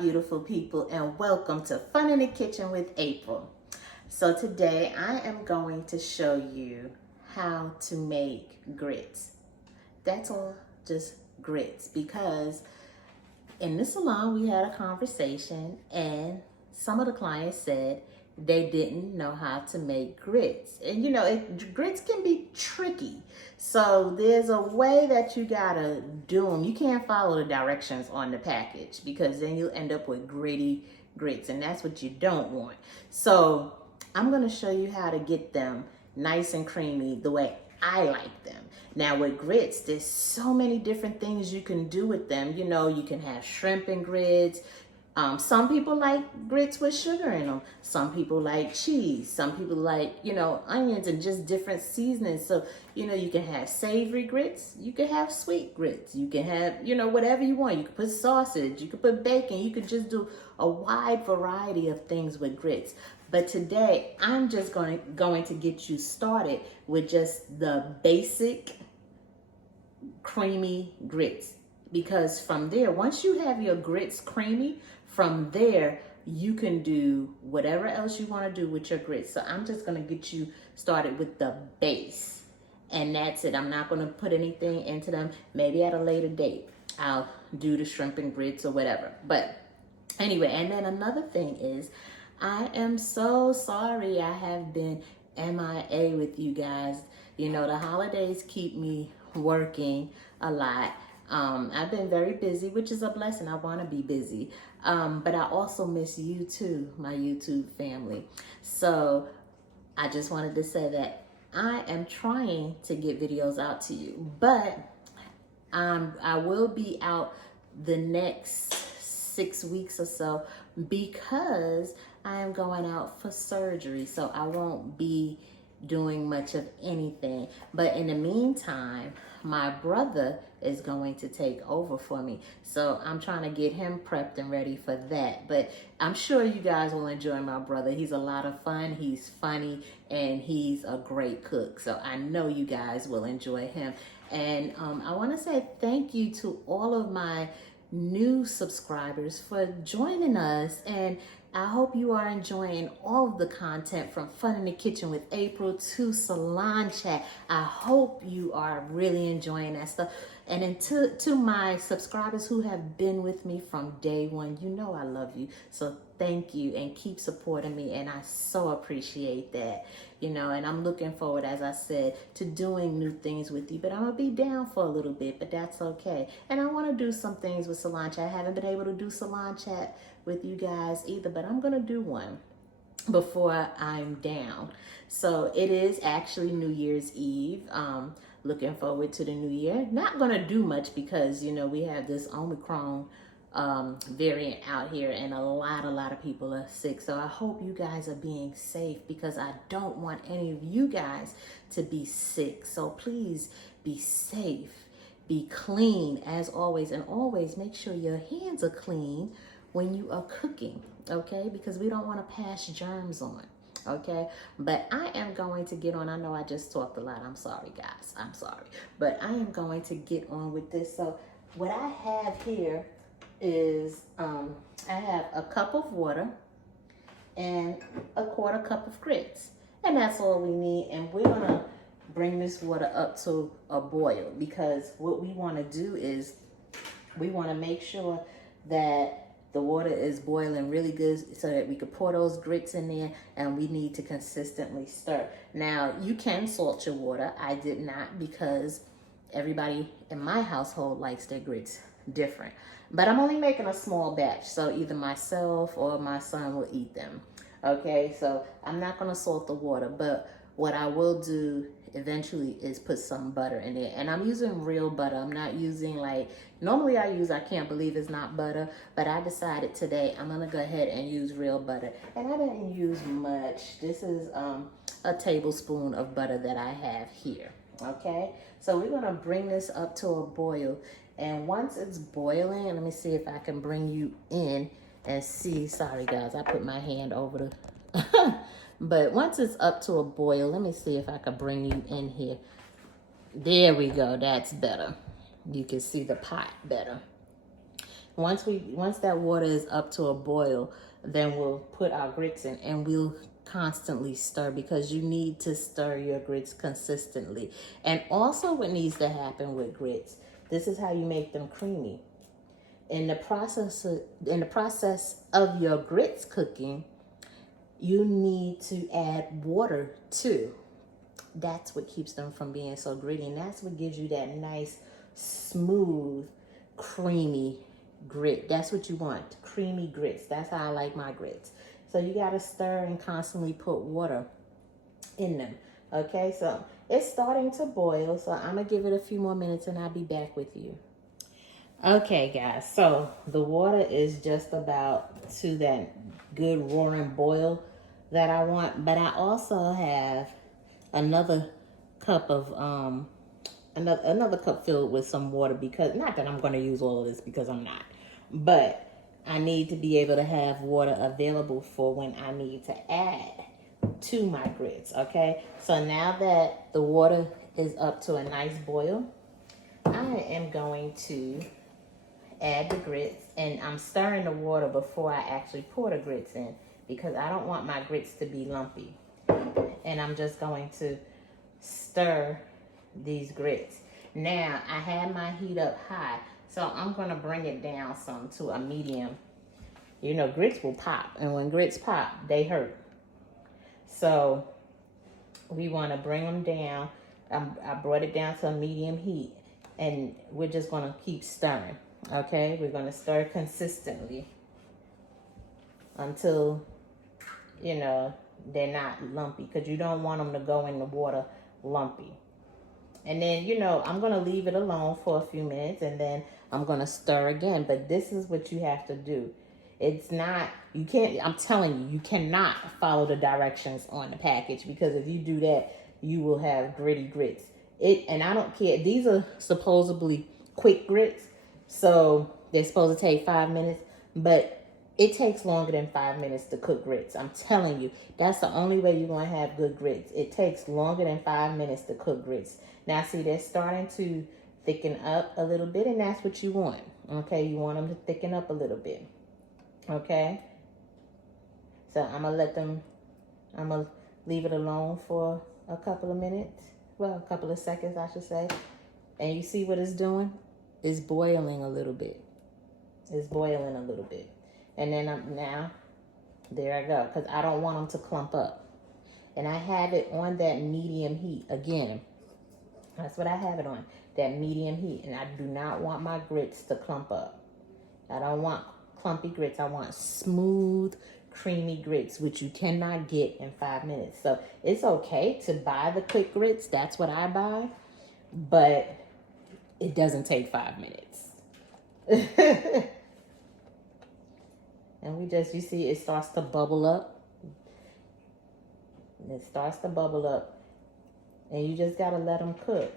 beautiful people, and welcome to Fun in the Kitchen with April. So today I am going to show you how to make grits. That's all, just grits, because in the salon we had a conversation and some of the clients said they didn't know how to make grits. And you know, grits can be tricky. So there's a way that you gotta do them. You can't follow the directions on the package because then you'll end up with gritty grits, and that's what you don't want. So I'm gonna show you how to get them nice and creamy the way I like them. Now with grits, there's so many different things you can do with them. You know, you can have shrimp and grits. Some people like grits with sugar in them. Some people like cheese. Some people like, you know, onions and just different seasonings. So, you know, you can have savory grits. You can have sweet grits. You can have, you know, whatever you want. You can put sausage. You can put bacon. You could just do a wide variety of things with grits. But today, I'm just going to get you started with just the basic creamy grits. Because from there, once you have your grits creamy, from there, you can do whatever else you want to do with your grits. So I'm just going to get you started with the base. And that's it. I'm not going to put anything into them. Maybe at a later date, I'll do the shrimp and grits or whatever. But anyway, and then another thing is, I am so sorry I have been MIA with you guys. You know, the holidays keep me working a lot. I've been very busy, which is a blessing. I want to be busy. But I also miss you too, my YouTube family. So I just wanted to say that I am trying to get videos out to you, but I will be out the next 6 weeks or so because I am going out for surgery. So I won't be doing much of anything. But in the meantime, my brother is going to take over for me. So I'm trying to get him prepped and ready for that. But I'm sure you guys will enjoy my brother. He's a lot of fun. He's funny and he's a great cook. So I know you guys will enjoy him. And I want to say thank you to all of my new subscribers for joining us, and I hope you are enjoying all of the content from Fun in the Kitchen with April to Salon Chat. I hope you are really enjoying that stuff. And then to my subscribers who have been with me from day one, you know I love you. So thank you and keep supporting me, and I so appreciate that. You know, and I'm looking forward, as I said, to doing new things with you. But I'm going to be down for a little bit, but that's okay. And I want to do some things with Salon Chat. I haven't been able to do Salon Chat with you guys either, but I'm going to do one before I'm down. So it is actually New Year's Eve. Looking forward to the new year. Not going to do much because, you know, we have this Omicron variant out here, and a lot of people are sick. So I hope you guys are being safe because I don't want any of you guys to be sick. So please be safe, be clean as always, and always make sure your hands are clean when you are cooking, okay? Because we don't want to pass germs on, okay? But I am going to get on. I know I just talked a lot. I'm sorry, guys. I'm sorry. But I am going to get on with this. So what I have here is I have a cup of water and a 1/4 cup of grits, and that's all we need. And we're gonna bring this water up to a boil because what we want to do is we want to make sure that the water is boiling really good so that we could pour those grits in there, and we need to consistently stir. Now you can salt your water. I did not because everybody in my household likes their grits different. But I'm only making a small batch, so either myself or my son will eat them. Okay, so I'm not gonna salt the water, but what I will do eventually is put some butter in there. And I'm using real butter. I'm not using like, normally I can't believe it's not butter, but I decided today I'm gonna go ahead and use real butter. And I didn't use much. This is a tablespoon of butter that I have here. Okay, so we're gonna bring this up to a boil. And once it's boiling, let me see if I can bring you in and see. Sorry guys, I put my hand over the, but once it's up to a boil, let me see if I can bring you in here. There we go, that's better. You can see the pot better. once that water is up to a boil, then we'll put our grits in and we'll constantly stir, because you need to stir your grits consistently. And also what needs to happen with grits, this is how you make them creamy. In the process of your grits cooking, you need to add water too. That's what keeps them from being so gritty, and that's what gives you that nice, smooth, creamy grit. That's what you want, creamy grits. That's how I like my grits. So you got to stir and constantly put water in them. Okay, so it's starting to boil, so I'm gonna give it a few more minutes and I'll be back with you. Okay guys, so the water is just about to that good roaring boil that I want, but I also have another cup of another cup filled with some water, because not that I'm going to use all of this, because I'm not, but I need to be able to have water available for when I need to add to my grits. Okay, so now that the water is up to a nice boil, I am going to add the grits, and I'm stirring the water before I actually pour the grits in, because I don't want my grits to be lumpy. And I'm just going to stir these grits. Now I had my heat up high, so I'm going to bring it down some to a medium. You know, grits will pop, and when grits pop, they hurt. So we want to bring them down. I brought it down to a medium heat, and we're just going to keep stirring. Okay, we're going to stir consistently until, you know, they're not lumpy, because you don't want them to go in the water lumpy. And then, you know, I'm going to leave it alone for a few minutes, and then I'm going to stir again. But this is what you have to do. It's not, you can't, I'm telling you, you cannot follow the directions on the package, because if you do that, you will have gritty grits. And I don't care, these are supposedly quick grits, so they're supposed to take 5 minutes, but it takes longer than 5 minutes to cook grits. I'm telling you, that's the only way you're going to have good grits. It takes longer than 5 minutes to cook grits. Now, see, they're starting to thicken up a little bit, and that's what you want. Okay, you want them to thicken up a little bit. Okay, so I'm going to leave it alone for a couple of minutes. Well, a couple of seconds, I should say. And you see what it's doing? It's boiling a little bit. It's boiling a little bit. And then now, there I go, because I don't want them to clump up. And I have it on that medium heat again. That's what I have it on, that medium heat. And I do not want my grits to clump up. I don't want clumpy grits. I want smooth, creamy grits, which you cannot get in 5 minutes. So it's okay to buy the quick grits. That's what I buy. But it doesn't take 5 minutes. And we just, you see, it starts to bubble up. It starts to bubble up. And you just got to let them cook.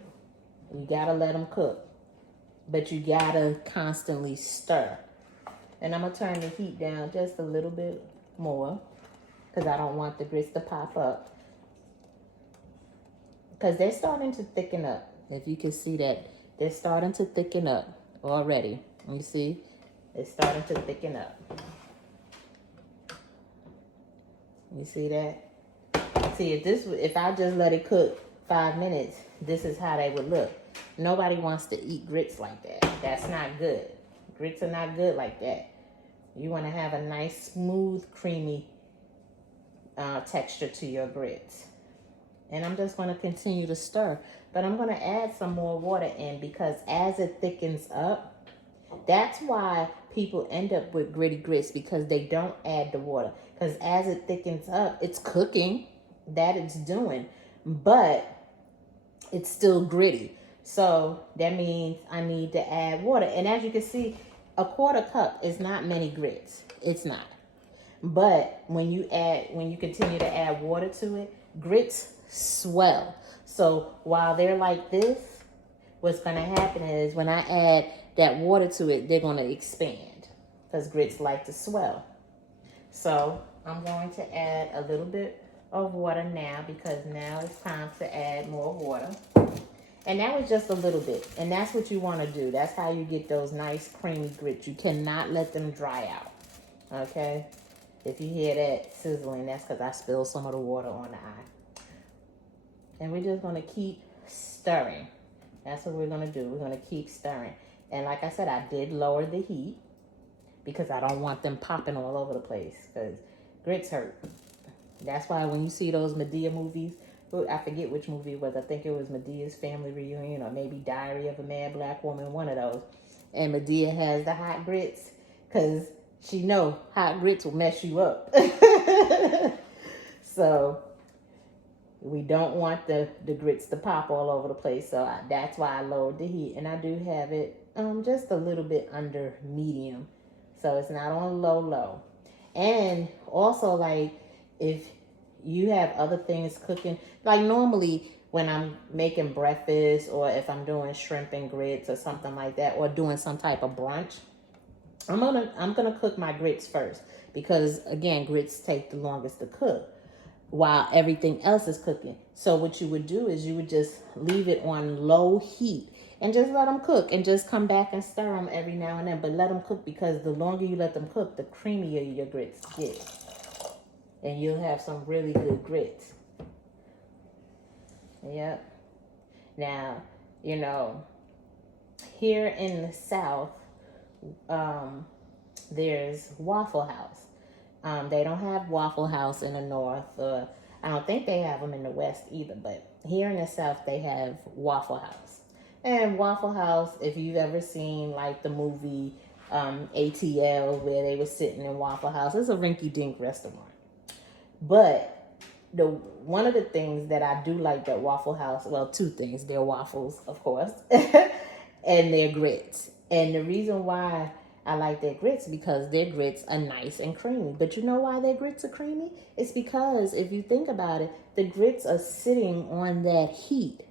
You got to let them cook. But you got to constantly stir. And I'm going to turn the heat down just a little bit more, because I don't want the grits to pop up. Because they're starting to thicken up. If you can see that, they're starting to thicken up already. You see? It's starting to thicken up. You see that? See, if I just let it cook 5 minutes, this is how they would look. Nobody wants to eat grits like that. That's not good. Grits are not good like that. You want to have a nice, smooth, creamy texture to your grits. And I'm just going to continue to stir. But I'm going to add some more water in, because as it thickens up, that's why people end up with gritty grits, because they don't add the water. Because as it thickens up, it's cooking, that it's doing, but it's still gritty. So that means I need to add water. And as you can see, a quarter cup is not many grits. It's not. But when you continue to add water to it, grits swell. So while they're like this, what's going to happen is when I add that water to it, they're going to expand, because grits like to swell. So I'm going to add a little bit of water now, because now it's time to add more water. And that was just a little bit. And that's what you want to do. That's how you get those nice creamy grits. You cannot let them dry out. Okay? If you hear that sizzling, that's because I spilled some of the water on the eye. And we're just going to keep stirring. That's what we're going to do. We're going to keep stirring. And like I said, I did lower the heat because I don't want them popping all over the place because grits hurt. That's why when you see those Madea movies, I forget which movie it was. I think it was Medea's Family Reunion or maybe Diary of a Mad Black Woman, one of those. And Madea has the hot grits because she know hot grits will mess you up. So we don't want the grits to pop all over the place. So that's why I lowered the heat. And I do have it just a little bit under medium. So it's not on low. And also, like, if you have other things cooking, like normally when I'm making breakfast or if I'm doing shrimp and grits or something like that, or doing some type of brunch, I'm gonna cook my grits first because again, grits take the longest to cook while everything else is cooking. So what you would do is you would just leave it on low heat and just let them cook and just come back and stir them every now and then. But let them cook because the longer you let them cook, the creamier your grits get. And you'll have some really good grits. Yep. Now, you know, here in the South, there's Waffle House. They don't have Waffle House in the North. I don't think they have them in the West either. But here in the South, they have Waffle House. And Waffle House, if you've ever seen like the movie ATL, where they were sitting in Waffle House, it's a rinky-dink restaurant. But one of the things that I do like that Waffle House, well, two things. They're waffles, of course, and their grits. And the reason why I like their grits because their grits are nice and creamy. But you know why their grits are creamy? It's because if you think about it, the grits are sitting on that heat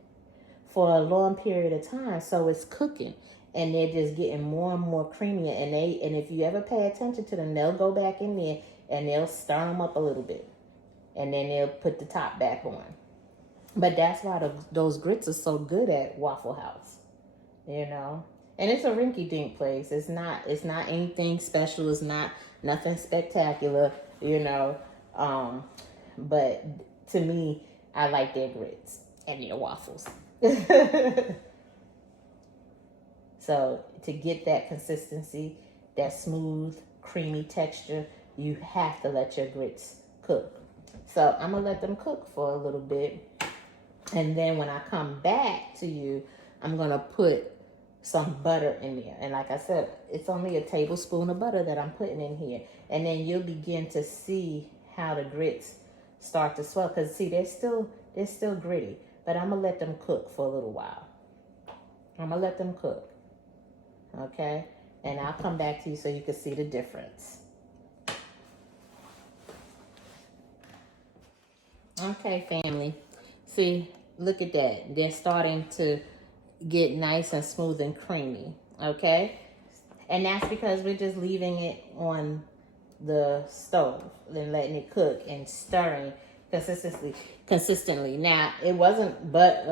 for a long period of time. So it's cooking and they're just getting more and more creamier. And if you ever pay attention to them, they'll go back in there and they'll stir them up a little bit. And then they'll put the top back on. But that's why those grits are so good at Waffle House, you know. And it's a rinky-dink place. It's not anything special. It's not nothing spectacular, you know. But to me, I like their grits and their waffles. So to get that consistency, that smooth, creamy texture, you have to let your grits cook. So I'm going to let them cook for a little bit. And then when I come back to you, I'm going to put some butter in there. And like I said, it's only a tablespoon of butter that I'm putting in here. And then you'll begin to see how the grits start to swell. Because see, they're still gritty. But I'm going to let them cook for a little while. I'm going to let them cook. Okay? And I'll come back to you so you can see the difference. Okay, family. See, look at that. They're starting to get nice and smooth and creamy. Okay? And that's because we're just leaving it on the stove and letting it cook and stirring consistently. Now, it wasn't but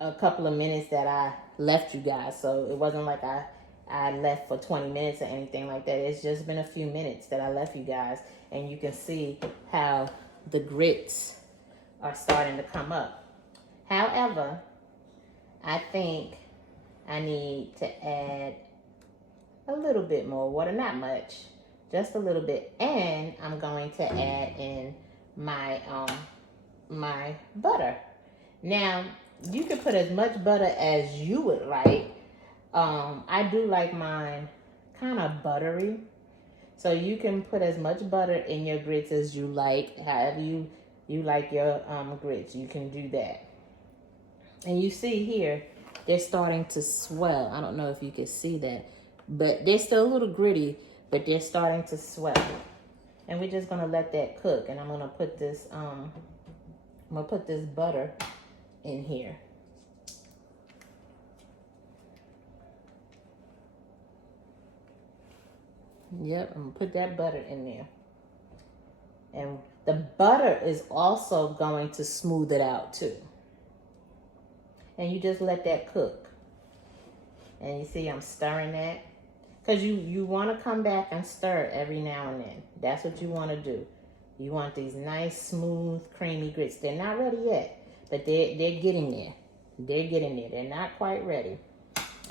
a couple of minutes that I left you guys. So it wasn't like I left for 20 minutes or anything like that. It's just been a few minutes that I left you guys. And you can see how the grits are starting to come up. However, I think I need to add a little bit more water, not much, just a little bit. And I'm going to add in my my butter. Now, you can put as much butter as you would like. I do like mine kind of buttery. So you can put as much butter in your grits as you like, however you like your grits. You can do that. And you see here, they're starting to swell. I don't know if you can see that, but they're still a little gritty, but they're starting to swell. And we're just gonna let that cook. And I'm gonna put this butter in here. Yep, I'm gonna put that butter in there. And the butter is also going to smooth it out too. And you just let that cook. And you see I'm stirring that. Because you want to come back and stir every now and then. That's what you want to do. You want these nice, smooth, creamy grits. They're not ready yet, but they're getting there. They're getting there. They're not quite ready.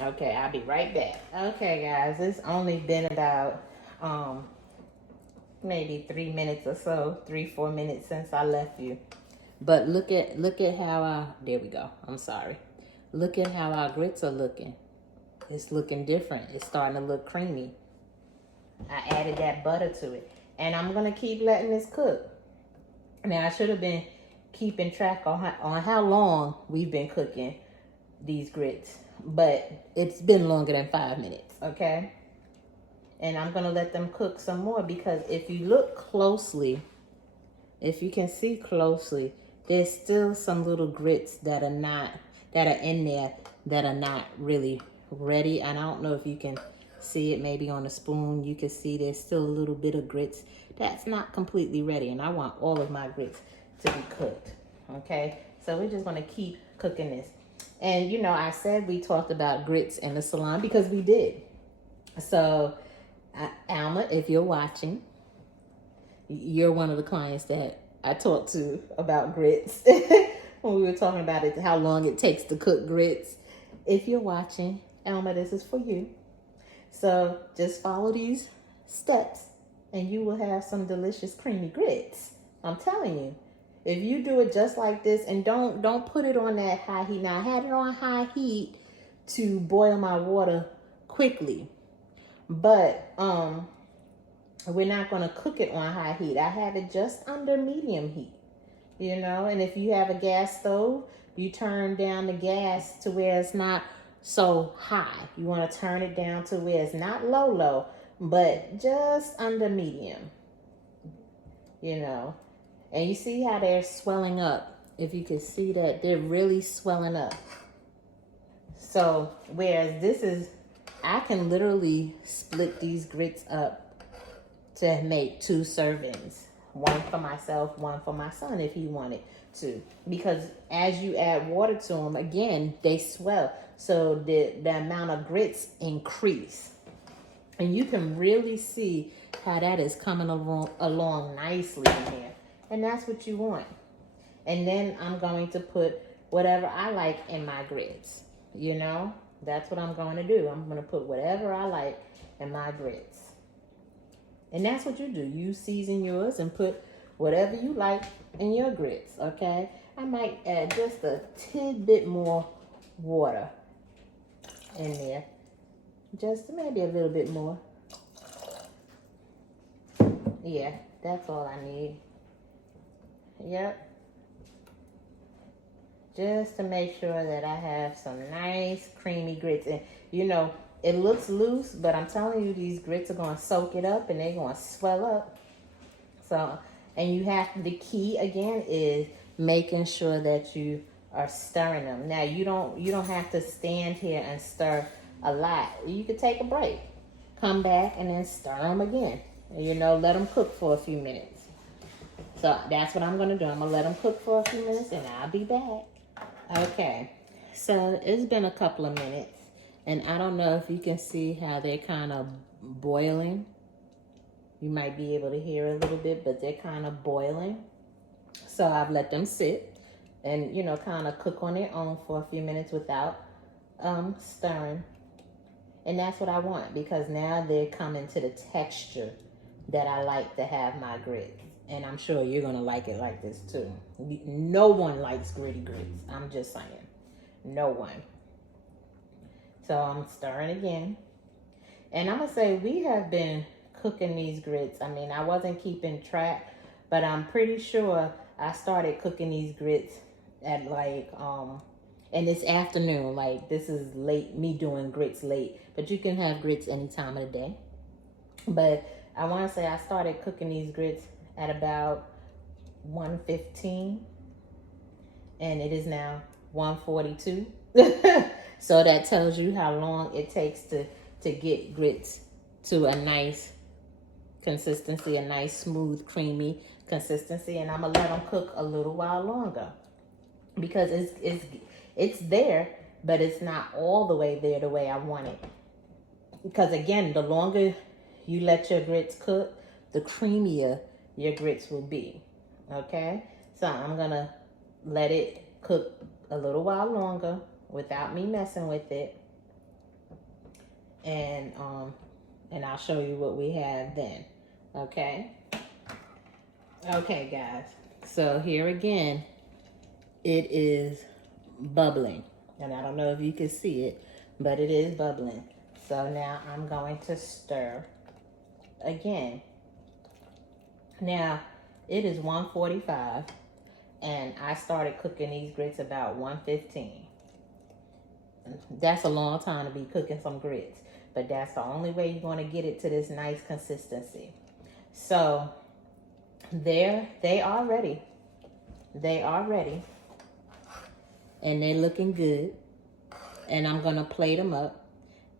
Okay, I'll be right back. Okay, guys, it's only been about maybe 3 minutes or so, 3-4 minutes since I left you. But look at how there we go. I'm sorry. Look at how our grits are looking. It's looking different. It's starting to look creamy. I added that butter to it. And I'm going to keep letting this cook. Now, I should have been keeping track on how long we've been cooking these grits. But it's been longer than 5 minutes, okay? And I'm going to let them cook some more because if you look closely, if you can see closely, there's still some little grits that are in there that are not really ready. And I don't know if you can see it maybe on a spoon. You can see there's still a little bit of grits that's not completely ready. And I want all of my grits to be cooked, okay? So we're just going to keep cooking this. And, you know, I said we talked about grits in the salon because we did. So, Alma, if you're watching, you're one of the clients that I talked to about grits when we were talking about it, how long it takes to cook grits. If you're watching, Alma, this is for you. So just follow these steps and you will have some delicious creamy grits. I'm telling you. If you do it just like this and don't put it on that high heat. Now, I had it on high heat to boil my water quickly. But we're not going to cook it on high heat. I have it just under medium heat, you know. And if you have a gas stove, you turn down the gas to where it's not so high. You want to turn it down to where it's not low, but just under medium, you know. And you see how they're swelling up. If you can see that, they're really swelling up. So, whereas this is, I can literally split these grits up to make 2 servings. One for myself, one for my son if he wanted to. Because as you add water to them, again, they swell. So the amount of grits increase. And you can really see how that is coming along nicely in here. And that's what you want. And then I'm going to put whatever I like in my grits. You know, that's what I'm going to do. I'm going to put whatever I like in my grits. And that's what you do. You season yours and put whatever you like in your grits, okay? I might add just a tidbit more water in there. Just maybe a little bit more. Yeah, that's all I need. Yep. Just to make sure that I have some nice creamy grits. And you know, it looks loose, but I'm telling you, these grits are going to soak it up and they're going to swell up. So, and you have, the key again is making sure that you are stirring them. Now, you don't have to stand here and stir a lot. You could take a break, come back, and then stir them again. And, you know, let them cook for a few minutes. So that's what I'm going to do. I'm going to let them cook for a few minutes and I'll be back. Okay. So it's been a couple of minutes. And I don't know if you can see how they're kind of boiling. You might be able to hear a little bit, but they're kind of boiling. So I've let them sit and, you know, kind of cook on their own for a few minutes without stirring. And that's what I want because now they're coming to the texture that I like to have my grits. And I'm sure you're going to like it like this too. No one likes gritty grits. I'm just saying. No one. So I'm stirring again. And I'm going to say we have been cooking these grits. I mean, I wasn't keeping track, but I'm pretty sure I started cooking these grits at like, and this afternoon. Like, this is late, me doing grits late. But you can have grits any time of the day. But I want to say I started cooking these grits at about 1:15, and it is now 1:42. So that tells you how long it takes to get grits to a nice consistency, a nice smooth creamy consistency. And I'm gonna let them cook a little while longer because It's there, but it's not all the way there the way I want it. Because again, the longer you let your grits cook, the creamier your grits will be. Okay? So I'm gonna let it cook a little while longer without me messing with it. And I'll show you what we have then. Okay? Okay, guys. So here again, it is bubbling. And I don't know if you can see it, but it is bubbling. So now I'm going to stir again. Now, it is 1:45, and I started cooking these grits about 1:15. That's a long time to be cooking some grits, but that's the only way you're going to get it to this nice consistency. So there they are ready. They are ready, and they're looking good. And I'm going to plate them up,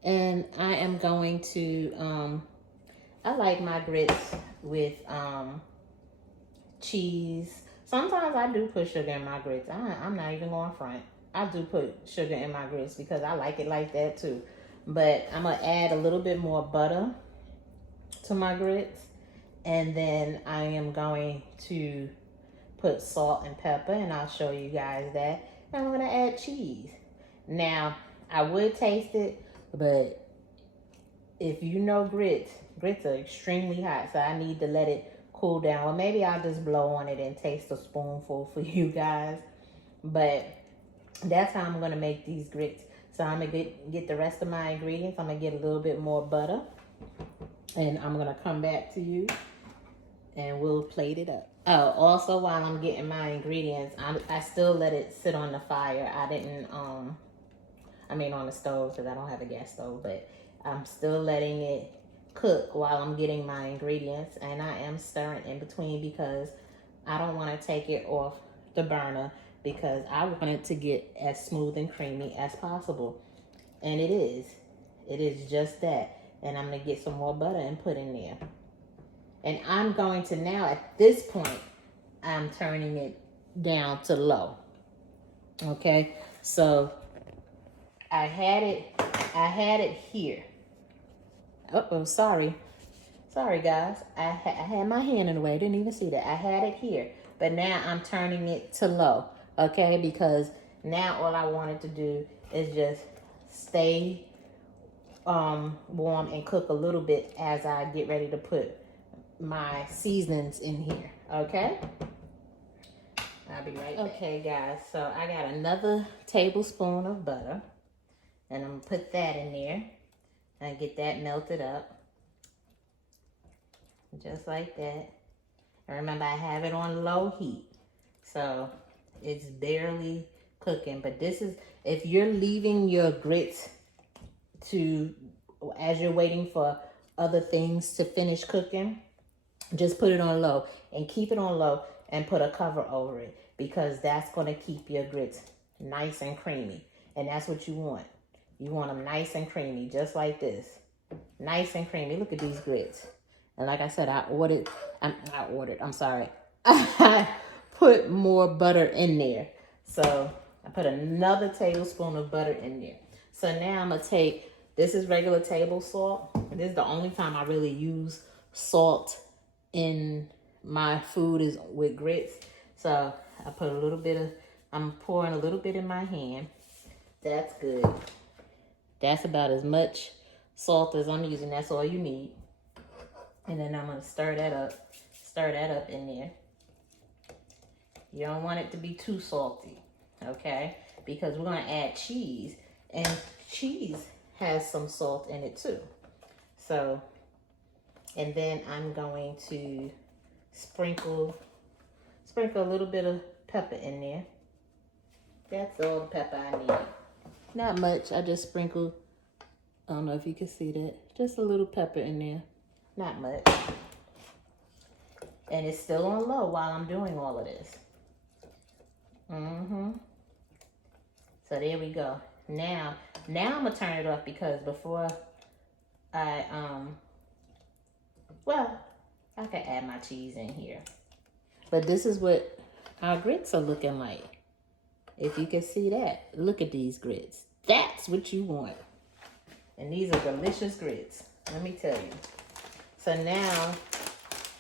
and I am going to I like my grits with cheese. Sometimes I do put sugar in my grits. I'm not even going front. I do put sugar in my grits because I like it like that too. But I'm going to add a little bit more butter to my grits. And then I am going to put salt and pepper, and I'll show you guys that. And I'm going to add cheese. Now, I would taste it, but if you know grits are extremely hot, so I need to let it cool down. Well, maybe I'll just blow on it and taste a spoonful for you guys. But that's how I'm going to make these grits. So I'm going to get the rest of my ingredients. I'm going to get a little bit more butter. And I'm going to come back to you, and we'll plate it up. Oh, also while I'm getting my ingredients, I still let it sit on the fire. I didn't, on the stove because I don't have a gas stove, but I'm still letting it cook while I'm getting my ingredients, and I am stirring in between because I don't want to take it off the burner because I want it to get as smooth and creamy as possible. And it is just that. And I'm going to get some more butter and put in there. And I'm going to now, at this point, I'm turning it down to low. Okay, so I had it here. Oh, sorry guys. I had my hand in the way. I didn't even see that. I had it here, but now I'm turning it to low. Okay, because now all I wanted to do is just stay warm and cook a little bit as I get ready to put my seasonings in here. Okay, I'll be right back. Okay, guys, so I got another tablespoon of butter, and I'm gonna put that in there and get that melted up just like that. And remember, I have it on low heat, so it's barely cooking. But this is, if you're leaving your grits to, as you're waiting for other things to finish cooking, just put it on low and keep it on low and put a cover over it, because that's going to keep your grits nice and creamy. And that's what you want. You want them nice and creamy, just like this. Nice and creamy. Look at these grits. And like I said, I put more butter in there. So I put another tablespoon of butter in there. So now I'm going to take, this is regular table salt. This is the only time I really use salt in my food is with grits. So I put a little bit of, I'm pouring a little bit in my hand. That's good. That's about as much salt as I'm using. That's all you need. And then I'm going to stir that up in there. You don't want it to be too salty, okay? Because we're going to add cheese, and cheese has some salt in it too. So, and then I'm going to sprinkle a little bit of pepper in there. That's all the pepper I need. Not much. I just sprinkled, I don't know if you can see that, just a little pepper in there. Not much. And it's still on low while I'm doing all of this. So there we go. Now I'm gonna turn it off, because before I I can add my cheese in here. But this is what our grits are looking like. If you can see that, look at these grits. That's what you want. And these are delicious grits, let me tell you. So now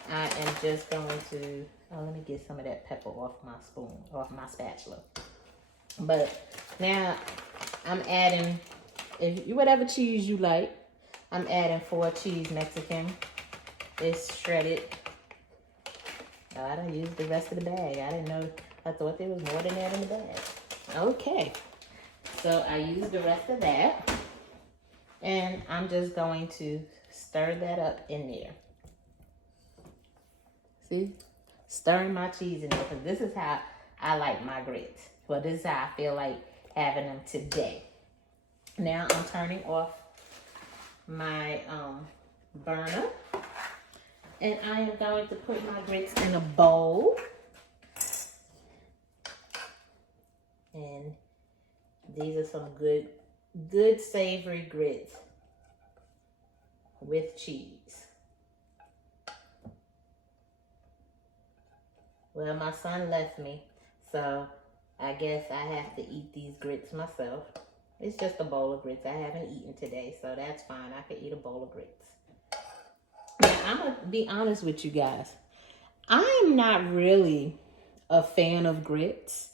I am just going to, let me get some of that pepper off my spoon, off my spatula. But now I'm adding, whatever cheese you like, I'm adding 4 cheese Mexican. It's shredded. Oh, I done used the rest of the bag. I didn't know, I thought there was more than that in the bag. Okay, so I used the rest of that. And I'm just going to stir that up in there. See? Stirring my cheese in there, because this is how I like my grits. Well, this is how I feel like having them today. Now I'm turning off my burner. And I am going to put my grits in a bowl. And these are some good savory grits with cheese. Well, my son left me, so I guess I have to eat these grits myself. It's just a bowl of grits. I haven't eaten today, so that's fine. I can eat a bowl of grits. Now, I'm going to be honest with you guys. I'm not really a fan of grits.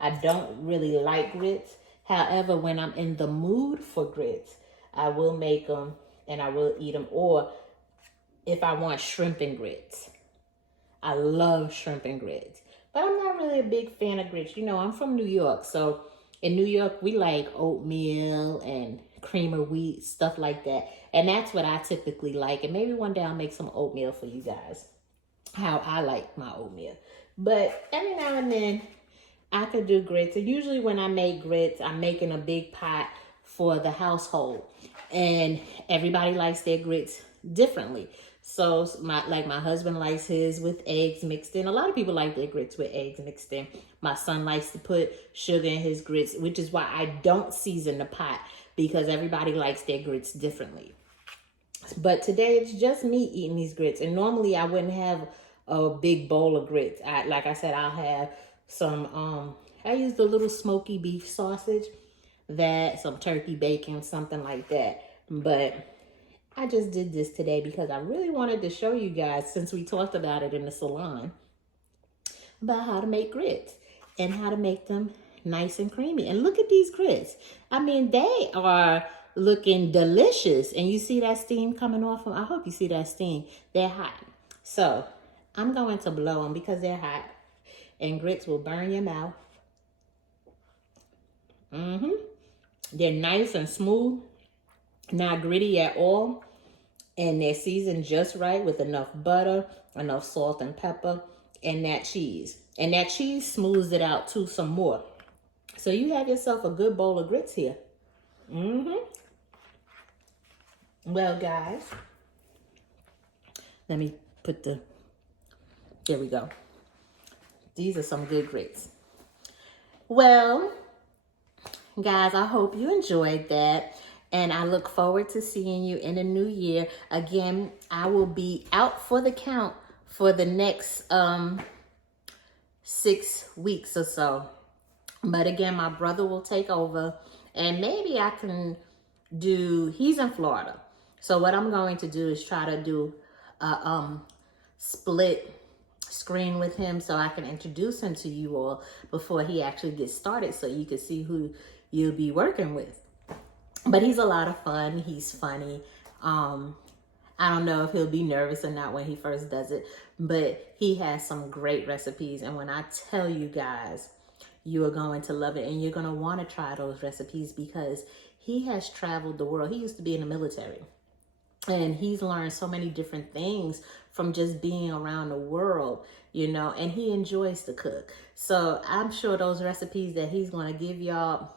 I don't really like grits. However, when I'm in the mood for grits, I will make them and I will eat them. Or if I want shrimp and grits. I love shrimp and grits. But I'm not really a big fan of grits. You know, I'm from New York. So in New York, we like oatmeal and cream of wheat, stuff like that. And that's what I typically like. And maybe one day I'll make some oatmeal for you guys. How I like my oatmeal. But every now and then, I could do grits. And usually when I make grits, I'm making a big pot for the household. And everybody likes their grits differently. So my husband likes his with eggs mixed in. A lot of people like their grits with eggs mixed in. My son likes to put sugar in his grits, which is why I don't season the pot, because everybody likes their grits differently. But today it's just me eating these grits. And normally I wouldn't have a big bowl of grits. Like I said, I'll have some, I used a little smoky beef sausage, some turkey bacon, something like that. But I just did this today because I really wanted to show you guys, since we talked about it in the salon, about how to make grits and how to make them nice and creamy. And look at these grits. I mean, they are looking delicious. And you see that steam coming off them? I hope you see that steam. They're hot. So I'm going to blow them because they're hot. And grits will burn your mouth. They're nice and smooth, not gritty at all. And they're seasoned just right with enough butter, enough salt and pepper, and that cheese. And that cheese smooths it out too some more. So you have yourself a good bowl of grits here. Well, guys, let me put there we go. These are some good grits. Well, guys, I hope you enjoyed that. And I look forward to seeing you in the new year. Again, I will be out for the count for the next 6 weeks or so. But again, my brother will take over. And maybe I can he's in Florida. So what I'm going to do is try to do a split screen with him so I can introduce him to you all before he actually gets started, so you can see who you'll be working with. But he's a lot of fun. He's funny. I don't know if he'll be nervous or not when he first does it, but he has some great recipes. And when I tell you guys, you are going to love it, and you're going to want to try those recipes because he has traveled the world. He used to be in the military. And he's learned so many different things from just being around the world, you know, and he enjoys to cook. So I'm sure those recipes that he's going to give y'all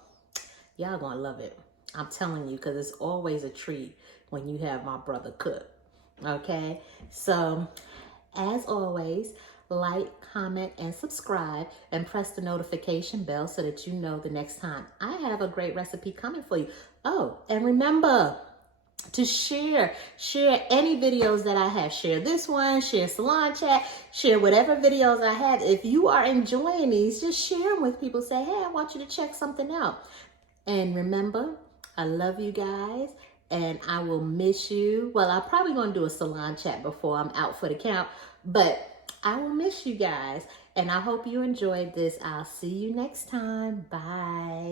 going to love it. I'm telling you, because it's always a treat when you have my brother cook. Okay? So as always, like, comment, and subscribe, and press the notification bell so that you know the next time I have a great recipe coming for you. Oh, and remember, to share any videos that I have. Share this one, share Salon Chat, share whatever videos I have. If you are enjoying these, just share them with people. Say, hey, I want you to check something out. And remember, I love you guys, and I will miss you. Well, I'm probably going to do a Salon Chat before I'm out for the count, but I will miss you guys, and I hope you enjoyed this. I'll see you next time. Bye.